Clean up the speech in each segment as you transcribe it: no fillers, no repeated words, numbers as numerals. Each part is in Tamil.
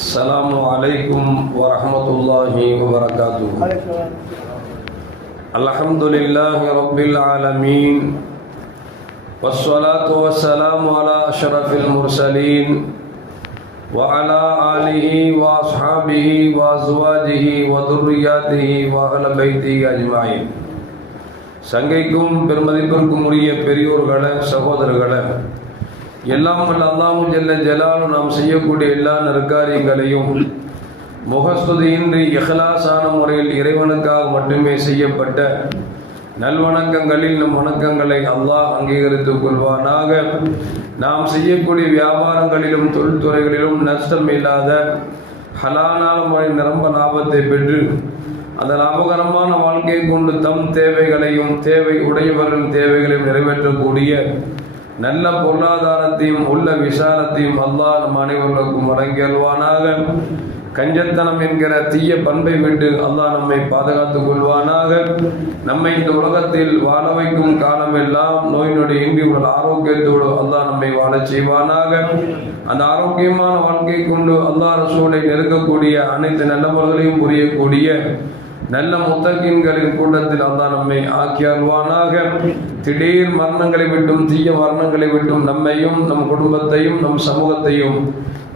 السلام عليكم ورحمة الله وبركاته. الحمد لله رب العالمين والصلاة والسلام على أشرف المرسلين وعلى آله وأصحابه وأزواجه وذرياته وأهل بيته أجمعين. சங்கைக்கும் பெருமதிப்பிற்கும் உரிய பெரியோர்களே, சகோதரர்களே, எல்லாம் வல்ல அல்லாஹு ஜல்ல ஜலாலுஹு நாம் செய்யக்கூடிய எல்லா நற்காரியங்களையும் முகஸ்துதியின்றி இஹ்லாஸான முறையில் இறைவனுக்காக மட்டுமே செய்யப்பட்ட நல்வணக்கங்களில் நம் வணக்கங்களை அல்லாஹ் அங்கீகரித்துக் கொள்வானாக. நாம் செய்யக்கூடிய வியாபாரங்களிலும் தொழில்துறைகளிலும் நஷ்டம் இல்லாத ஹலாலான முறை நிரம்ப லாபத்தை பெற்று அந்த லாபகரமான வாழ்க்கையை கொண்டு தம் தேவைகளையும் தேவை உடையவர்களின் தேவைகளையும் நிறைவேற்றக்கூடிய நல்ல பொருளாதாரத்தையும் உள்ள விசாலத்தையும் அல்லாஹ் நம் அனைவர்களுக்கும் வழங்கியல்வானாக. கஞ்சத்தனம் என்கிற தீய பண்பை விட்டு அல்லாஹ் நம்மை பாதுகாத்துக் கொள்வானாக. நம்மை இந்த உலகத்தில் வாழ வைக்கும் காலமெல்லாம் நோய் நொடி இன்றி உடல் ஆரோக்கியத்தோடு அல்லாஹ் நம்மை வாழச் செய்வானாக. அந்த ஆரோக்கியமான வாழ்க்கை கொண்டு அல்லாஹ் ரசூலை நெருங்கக்கூடிய அனைத்து நல்ல முறைகளையும் புரியக்கூடிய நல்ல முத்தகீன்களின் கூட்டத்தில் அல்லாஹ் நம்மை ஆக்கியல்வானாக. திடீர் மரணங்களை விட்டும் தீய மரணங்களை விட்டும் நம்மையும் நம் குடும்பத்தையும் நம் சமூகத்தையும்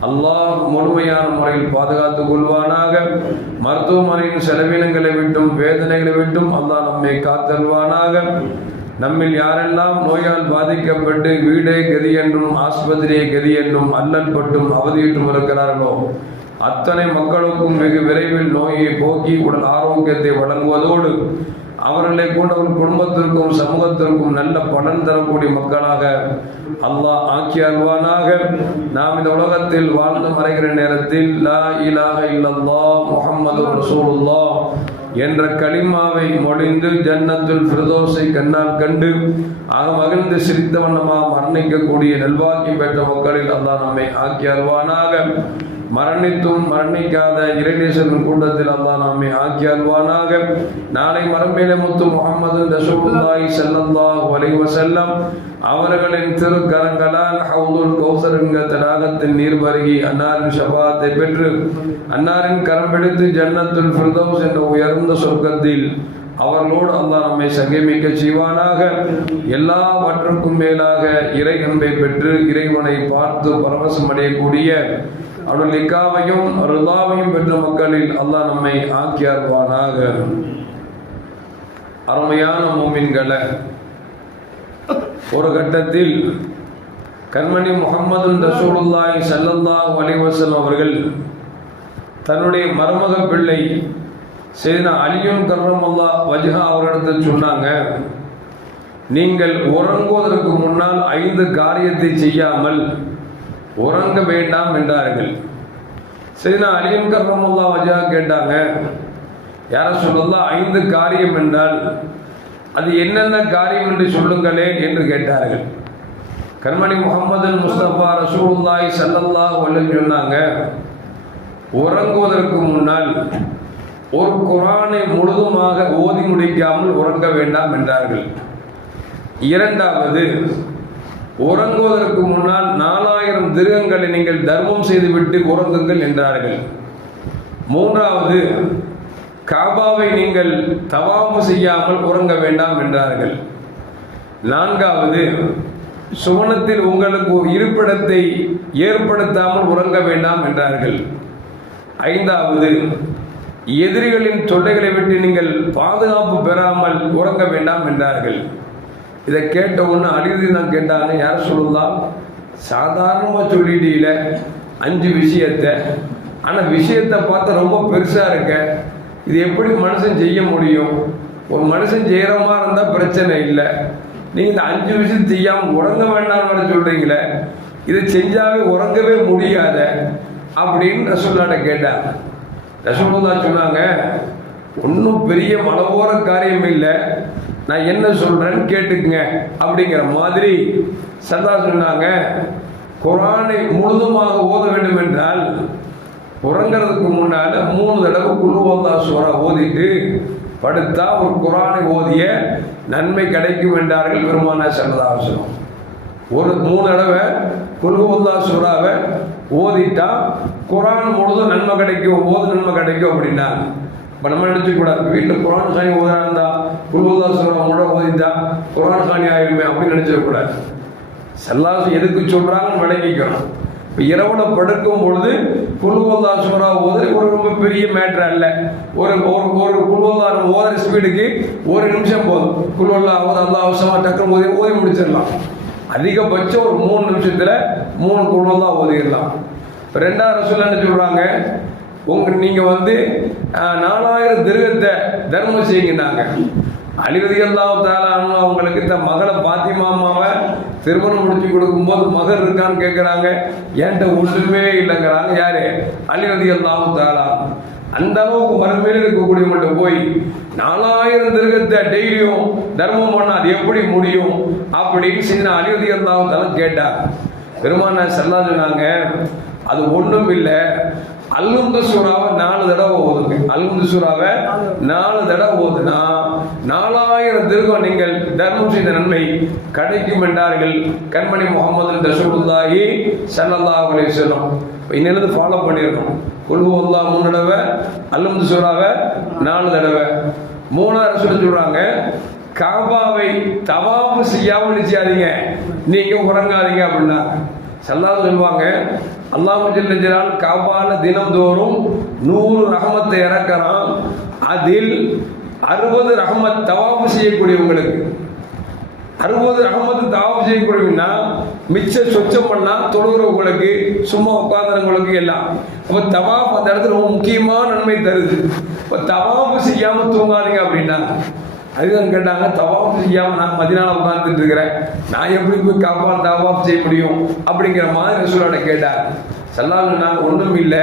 அல்லாஹ் முழுமையான முறையில் பாதுகாத்துக் கொள்வானாக. மருத்துவமனையின் செலவினங்களை விட்டும் வேதனைகளை விட்டும் அல்லாஹ் நம்மை காத்தல்வானாக. நம்மில் யாரெல்லாம் நோயால் பாதிக்கப்பட்டு வீடே கதி என்றும் ஆஸ்பத்திரியை கதி என்றும் அல்லல் பட்டும் அவதியிட்டும் இருக்கிறார்களோ அத்தனை மக்களுக்கும் வெகு விரைவில் நோயை போக்கி உடல் ஆரோக்கியத்தை வழங்குவதோடு அவர்களை கொண்டவர் குடும்பத்திற்கும் சமூகத்திற்கும் நல்ல பலன் தரக்கூடிய மக்களாக அல்லாஹ் ஆக்கி அல்வானாக. நாம் இந்த உலகத்தில் வாழ்ந்து மறைகிற நேரத்தில் லா இலாஹ இல்லல்லாஹ் முஹம்மது ரசூலுல்லாஹ் என்ற கலிமாவை மொழிந்து ஜன்னத்துல் ஃபிர்தௌஸை கண்ணால் கண்டு மகிழ்ந்து சிரித்த வண்ணமாக மரணிக்கக்கூடிய நல்வாக்கியம் பெற்ற மக்களில் அல்லாஹ் நம்மை ஆக்கி அல்வானாக. மரணித்தும் மரணிக்காத இறைநேசரின் கூட்டத்தில் அல்லாஹ் நம்மை ஆக்கி அல்வானாக. நாளை மறுமையிலே முத்து முஹம்மது ரசூலுல்லாஹி ஸல்லல்லாஹு அலைஹி வஸல்லம் அவர்களின் திருக்கரங்களால் ஹவுதுல் கௌசர் என்கிற தடாகத்தின் நீர் பருகி அன்னாரின் ஷஃபாஅத்தை பெற்று அன்னாரின் கரம் பிடித்து ஜன்னத்துல் ஃபிர்தௌஸ் என்ற உயர்ந்த சொர்க்கத்தில் அவர்களோடு அல்லாஹ் நம்மை சங்கமிக்க செய்வானாக. எல்லாவற்றுக்கும் மேலாக இறை அன்பை பெற்று இறைவனை பார்த்து பரவசம் அடையக்கூடிய அவருடைய லிக்காவையும் ரிதாவையும் பெற்ற மக்களில் அல்லாஹ் நம்மை ஆக்கி அருள்வானாக. அருமையான மூமின்களே, ஒரு கட்டத்தில் கண்மணி முஹம்மது ரசூலுல்லாஹி ஸல்லல்லாஹு அலைஹி வஸல்லம் அவர்கள் தன்னுடைய மருமக பிள்ளை சையதுனா அலியுன் கர்ரமல்லாஹ் வஜ்ஹா அவர்களிடத்தில் சொன்னாங்க, நீங்கள் உறங்குவதற்கு முன்னால் 5 காரியத்தை செய்யாமல் உறங்க வேண்டாம் என்றார்கள். சையதுனா அலியுன் கர்ரமல்லாஹ் வஜ்ஹா கேட்டாங்க, யார சொல்லலாம் 5 காரியம் என்றால் அது என்னென்ன காரியம் என்று சொல்லுங்களேன் என்று கேட்டார்கள். கண்மணி முஹம்மது முஸ்தபா ரசூலுல்லாஹி ஸல்லல்லாஹு அலைஹி வஸல்லம் சொன்னாங்க, உறங்குவதற்கு முன்னால் ஒரு குர்ஆனை முழுதுமாக ஓதி முடிக்காமல் உறங்க வேண்டாம் என்றார்கள். இரண்டாவது, உறங்குவதற்கு முன்னால் 4000 திர்ஹங்களை நீங்கள் தர்மம் செய்துவிட்டு உறங்குங்கள் என்றார்கள். மூன்றாவது, காபாவை நீங்கள் தவாஃப் செய்யாமல் உறங்க வேண்டாம் என்றார்கள். நான்காவது, சுவனத்தில் உங்களுக்கு இருப்பிடத்தை ஏற்படுத்தாமல் உறங்க வேண்டாம் என்றார்கள். ஐந்தாவது, எதிரிகளின் தொல்லைகளை விட்டு நீங்கள் பாதுகாப்பு பெறாமல் உறங்க வேண்டாம் என்றார்கள். இதை கேட்ட ஒன்று அழுது தான் கேட்டாங்க, யார் சொல்லலாம், சாதாரணமாக சொல்லிட்டீல 5 விஷயத்தை, ஆனால் விஷயத்தை பார்த்தா ரொம்ப பெருசாக இருக்க, இது எப்படி மனுஷன் செய்ய முடியும்? ஒரு மனுஷன் செய்கிற மாதிரி இருந்தால் பிரச்சனை இல்லை, நீங்கள் இந்த 5 விஷயம் செய்யாமல் உறங்க வேண்டாம்னு சொல்கிறீங்களே, இதை செஞ்சாவே உறங்கவே முடியாத அப்படின்னு ரசூலுல்லாஹ்ட்ட கேட்டாங்க. ரசூலுல்லாஹ் சொன்னாங்க, ஒன்றும் பெரிய மலவோர காரியம் இல்லை, நான் என்ன சொல்கிறேன்னு கேட்டுக்குங்க அப்படிங்கிற மாதிரி சல்லா சொன்னாங்க. குர்ஆனை முழுதுமாக ஓத வேண்டும் என்றால் உறங்கிறதுக்கு முன்னால் 3 தடவை குல் ஹுவல்லாஹ் சூரா ஓதிட்டு படுத்தா ஒரு குர்ஆனை ஓதிய நன்மை கிடைக்கும் என்றார்கள் பெருமானார் ஸல்லல்லாஹு அலைஹி வஸல்லம். ஒரு 3 தடவை குல் ஹுவல்லாஹ் சூராவை ஓதிட்டா குர்ஆன் முழுதும் நன்மை கிடைக்கும், நன்மை கிடைக்கும் அப்படின்னா இப்போ நம்ம நினச்சிக்கூடாது வீட்டில் குர்ஆன் காணி ஓதுறாந்தா குல் ஹுவல்லாஹ் சூரா முழு ஓதிட்டா குர்ஆன் காணி ஆகிடுமே அப்படின்னு நினச்சிடக்கூடாது. சல்லாஸ் எதுக்கு சொல்கிறாங்கன்னு விளங்கிக்கணும். இப்போ இரவுல படுக்கும் பொழுது குல் ஹுவல்லாஹ் சூரா ஓது ஒரு ரொம்ப பெரிய மேட்ரு அல்ல. ஒரு ஒரு குல் ஹுவல்லாஹ் ஓதுற ஸ்பீடுக்கு 1 நிமிஷம் போதும். குல் ஹுவல்லாஹ் அல்லாஹ் சமத் டக்குனு ஓதி முடிச்சிடலாம். அதிகபட்சம் ஒரு 3 நிமிஷத்தில் 3 குல் ஹுவல்லாஹ் ஓதிடலாம். இப்போ 2வது ரசூல் என்ன சொல்கிறாங்க, நீங்கள் 4000 திர்ஹத்தை தர்மம் செய்யுங்கன்னாங்க. அலி ரலியல்லாஹு தஆலா அன்ஹு அவங்களுக்கு தன் மகளை பாத்திமா அம்மாவை திருமணம் முடிச்சு கொடுக்கும்போது மகர் இருக்கான்னு கேட்குறாங்க. என்கிட்ட ஒன்றுமே இல்லைங்கிறாங்க. யாரு? அலி ரலியல்லாஹு தஆலா. அந்த அளவுக்கு மறுமையில் இருக்கக்கூடியவங்கள்ட்ட போய் 4000 திர்ஹத்தை டெய்லியும் தர்மம் பண்ணால் அது எப்படி முடியும் அப்படின்னு சின்ன அலி ரலியல்லாஹு தஆலா கேட்டார். பெருமானார் ஸல்லல்லாஹு அலைஹி சொன்னாங்க, அது ஒன்றும் இல்லை, அல்ஹம்து சூராவை 4 தடவை ஓதுங்க. அல்ஹம்து சூராவை 4 தடவை ஓதுனா 4000 திர்ஹம் நீங்கள் தர்மம் செய்த நன்மை கிடைக்கும் என்றார்கள் கண்மணி முஹம்மது ரசூலுல்லாஹி ஸல்லல்லாஹு அலைஹி வஸல்லம். இன்னிலிருந்து ஃபாலோ பண்ணிடணும். குல் ஹுவல்லாஹ் 3 தடவை, அல்ஹம்து சூராவை 4 தடவை. 3வது ரசூல் சொல்றாங்க, காபாவை தவாஃப் செய்யாமல் நிச்சயாதீங்க, நீங்க உறங்காதீங்க அப்படின்னா. ஸல்லல்லாஹு சொல்லுவாங்க, அல்லாஹ் ஜல்ல ஜலால் காபால தினம்தோறும் 100 ரஹமத்தை இறக்கிறான். அதில் 60 ரஹமத் தவாஃப் செய்யக்கூடியவங்களுக்கு, 60 ரஹமத்து தவாஃப் செய்யக்கூடியவங்கன்னா மிச்சம் சொச்சம் பண்ணா தொழுகிறவங்களுக்கு, சும்மா உட்கார்ந்தவங்களுக்கு எல்லாம். அப்போ தவாஃப் அந்த இடத்துல ரொம்ப முக்கியமான நன்மை தருது. இப்போ தவாஃப் செய்யாம தூங்காதீங்க அப்படின்னா. அதுதான் கேட்டாங்க, தவாஃப் செய்யாமல் நான் மதினால உட்கார்ந்துட்டு இருக்கிறேன், நான் எப்படி போய் காபால் தவாஃப் செய்ய முடியும் அப்படிங்கிற மாதிரி ரசூலோட கேட்டார். ஸல்லல்லாஹு அலைஹி ஒன்றும் இல்லை,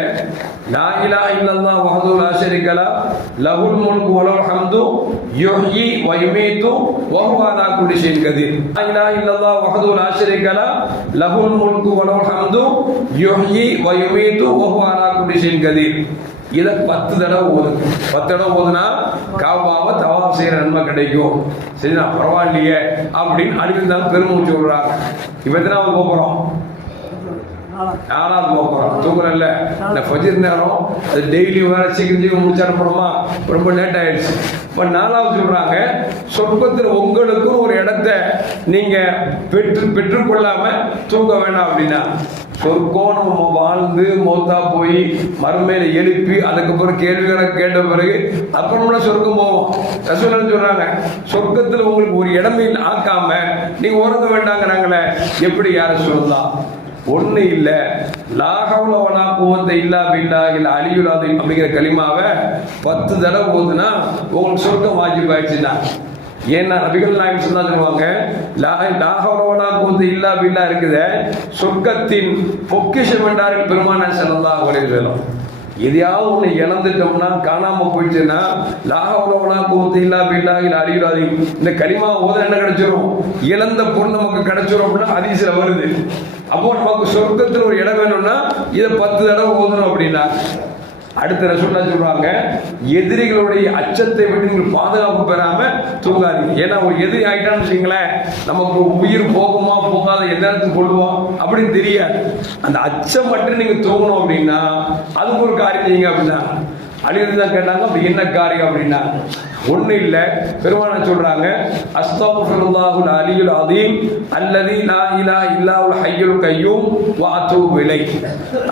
லா இலாஹ இல்லல்லாஹ் வஹ்தஹு லா ஷரீக லஹ் லஹுல் முல்கு வ லஹுல் ஹம்து யுஹ்யி வ யுமீது வ ஹுவ அலா குல்லி ஷைஇன் கதீர். லா இலாஹ இல்லல்லாஹ் வஹ்தஹு லா ஷரீக லஹ் லஹுல் முல்கு வ லஹுல் ஹம்து யுஹ்யி வ யுமீது வ ஹுவ அலா குல்லி ஷைஇன் கதீர். இதை 10 தடவை ஓதுங்க. 10 தடவை ஓதுனா காபாவை தவாஃப் செய்யற நன்மை கிடைக்கும். சரிண்ணா, பரவாயில்லையே அப்படின்னு அழிவுதான் பெருமூச்சு விடுறாங்க. இப்போ எத்தனாவது போகிறோம்? 4வது போகிறோம். தூங்குறல்ல இந்த ஃபஜ்ர் நேரம், அது டெய்லி வேற சீக்கிரம் முடிச்சு அனுப்புறோமா, ரொம்ப லேட் ஆயிடுச்சு. இப்போ 4வது சொல்றாங்க, சொர்க்கத்தில் உங்களுக்கு ஒரு இடத்தை நீங்க பெற்றுக்கொள்ளாம தூங்க வேண்டாம் அப்படின்னா. சொர்க்கம் நம்ம வாழ்ந்து மௌத்தா போய் மறுமையில எழுப்பி அதுக்கப்புறம் கேள்விகளை கேட்ட பிறகு அப்புறம்னா சொர்க்கம் போவோம். ரசூல் சொல்றாங்க, சொர்க்கத்தில் உங்களுக்கு ஒரு இடமே ஆக்காம நீங்க உறங்க வேண்டாங்கிறாங்களே, எப்படி யார சொல்லலாம்? ஒண்ணு இல்ல, லா ஹவ்ல வலா குவத்த இல்லா பில்லாஹில் அலியுல் அஸீம் அப்படிங்கிற கலிமாவை 10 தடவை ஓதுனா உங்களுக்கு சொர்க்கம் வாஜிப் ஆயிடுச்சுன்னா. ஏன்னா நபிகள் நாயகம் ஸல்லல்லாஹு சொல்லுவாங்க, லா ஹவ்ல வலா குவத்த இல்லா பில்லாஹ் இருக்குது சொர்க்கத்தின் பொக்கிஷம் என்றார்கள் பெருமானார் ஸல்லல்லாஹு அலைஹி வஸல்லம். எதையாவது ஒன்று இழந்துட்டோம்னா, காணாம போயிடுச்சுன்னா, லா ஹவ்ல வலா குவத்த இல்லா பில்லாஹில் அலியுல் அஸீம் இந்த கலிமா ஓத என்ன கிடைச்சிரும்? இழந்த பொருள் நமக்கு கிடைச்சிரும் அப்படின்னா ஹதீஸ்ல வருது. அப்போ நமக்கு சொர்க்கத்தில் ஒரு இடம் வேணும்னா இதை 10 தடவை ஓதணும் அப்படின்னா. அடுத்த ரசூலுல்லாஹ் சொல்றாங்க, எதிரிகளுடைய அச்சத்தை விட்டு நீங்கள் பாதுகாப்பு பெறாம தூங்காதீங்க. ஏன்னா ஒரு எதிரி ஆயிட்டான்னு வச்சுங்களேன், நமக்கு உயிர் போகுமா போகாத எந்த இடத்துக்கு கொள்வோம் அப்படின்னு தெரியாது. அந்த அச்சம் மட்டும் நீங்க தூங்கணும் அப்படின்னா அதுக்கு ஒரு காரியம் செய்யுங்க அப்படின்னா. அலிதான் கேட்டாங்க, அப்படி என்ன காரியம் அப்படின்னா, ஒண்ணு இல்ல, பெருமானார் சொல்றாங்க, அஸ்தக்ஃபிருல்லாஹுல் அலியுல் அஸீம் அல்லதி லா இலாஹ இல்லல்லாஹுல் ஹய்யுல் கய்யூம் வ அத்தூபு இலைஹ்.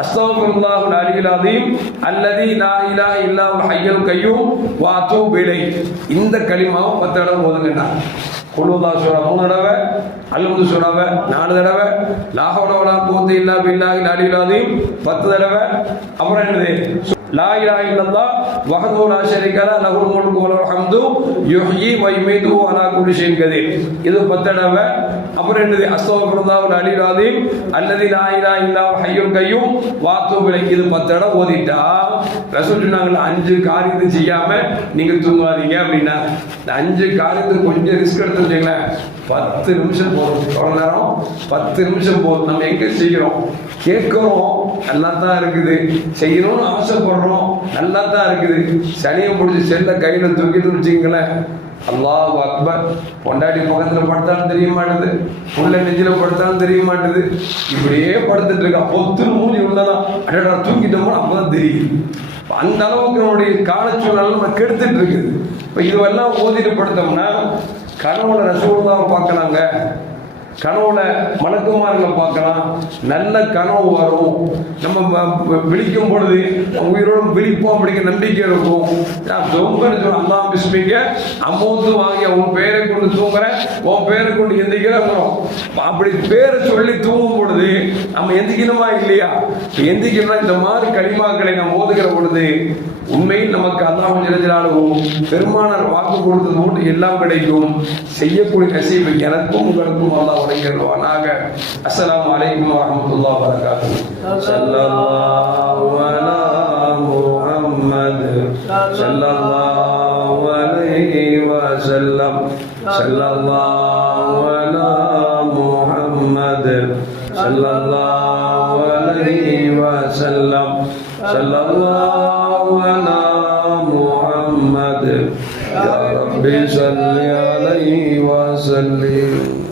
அஸ்தக்ஃபிருல்லாஹுல் அலியுல் அஸீம் அல்லதி லா இலாஹ இல்லல்லாஹுல் ஹய்யுல் கய்யூம் வ அத்தூபு இலைஹ். இந்த கலிமாவை 10 தடவை ஓதுங்கண்ணா. குல் ஹுவல்லாஹ் சூரா 3 தடவை, அல்ஹம்து சூராவை 4 தடவை, லா ஹவ்ல வலா குவத்த இல்லா பில்லாஹில் அலியுல் அஸீம் 10 தடவை. அப்புறம் என்னது? லா இலாஹ இல்லல்லாஹ் வஹ்தஹு லா ஷரீக லஹ் லஹுல் முல்கு வ லஹுல் ஹம்து யுஹ்யி வ யுமீது அலா குல்லி ஷைஇன் கதீர். இது 10 தடவை. அப்புறம் என்னது? அஸ்தக்ஃபிருல்லாஹுல் அலியுல் அஸீம் அல்லதி லா இலாஹ இல்லல்லாஹுல் ஹய்யுல் கய்யூம் வ அத்தூபு இலைஹ். இது 10 தடவை ஓதிட்டா ரசூல் சொன்னாங்க, 5 காரியத்தை செய்யாம நீங்க தூங்காதீங்க அப்படின்னா. இந்த 5 காரியத்தை கொஞ்சம் ரிஸ்க் எடுத்து வச்சுங்களேன், 10 நிமிஷம் போதும். எவ்வளவு நேரம்? 10 நிமிஷம் போதும். நம்ம எங்க செய்கிறோம், கேட்கிறோம், நல்லா தான் இருக்குது, செய்யணும்னு ஆசைப்படுறோம், நல்லா தான் இருக்குது. சனியை பிடிச்சி செல்ல கையில தூக்கிட்டு வச்சுங்களேன், அல்லாஹ் அக்பர். பொண்டாட்டி பக்கத்துல படுத்தாலும் தெரிய மாட்டுது, புள்ள நெஞ்சில படுத்தாலும் தெரிய மாட்டுது, இப்படியே படுத்துட்டு இருக்கா. பொத்துன்னு மூடி உள்ளதான் அடடா தூக்கிட்டோமோ அப்பதான் தெரியுது. அந்த அளவுக்கு நம்முடைய காலச்சூழல் நம்ம கெடுத்துட்டு இருக்குது. இப்போ இதுவெல்லாம் ஓதிட்டு படுத்தோம்னா கனவுல ரசூலுல்லாஹ் பார்க்கலாங்க, கனவுல மலக்குமார்களை பார்க்கலாம், நல்ல கனவு வரும். நம்ம விழிக்கும் பொழுது உயிரோடு விழிப்போம் அப்படிங்கிற நம்பிக்கை இருக்கும். அல்லாஹ் பிஸ்மிக்க அம்மூத்து வாங்கிய உன் பேரை கொண்டு தூங்குறேன், உன் பேரை கொண்டு எந்திக்கிறோம். அப்படி பேரை சொல்லி தூங்கும் பொழுது நம்ம எந்திக்கணுமா இல்லையா? எந்திக்கணும்னா இந்த மாதிரி கலிமாக்களை நம்ம ஓதுகிற பொழுது உண்மையில் நமக்கு அல்லாஹ் ஜல்லஜலாலுஹு பெருமானார் வாக்கு கொடுத்தது போட்டு எல்லாம் கிடைக்கும். செய்யக்கூடிய நசீபு எனக்கும் உங்களுக்கும் அல்லாஹ் வழங்கிடுவானாக. அஸ்ஸலாமு அலைக்கும் வரஹ்மத்துல்லாஹி வபரகாத்துஹு. ஸல்லல்லாஹு அலா முஹம்மத் ஸல்லல்லாஹு அலைஹி வஸல்லம். ஸல்லல்லாஹு அலா முஹம்மத் ஸல்லல்லாஹு அலைஹி வஸல்லம். ஸல்லல்லாஹு அலா முஹம்மத் யா ரப்பி ஸல்லி அலைஹி வஸல்லிம்.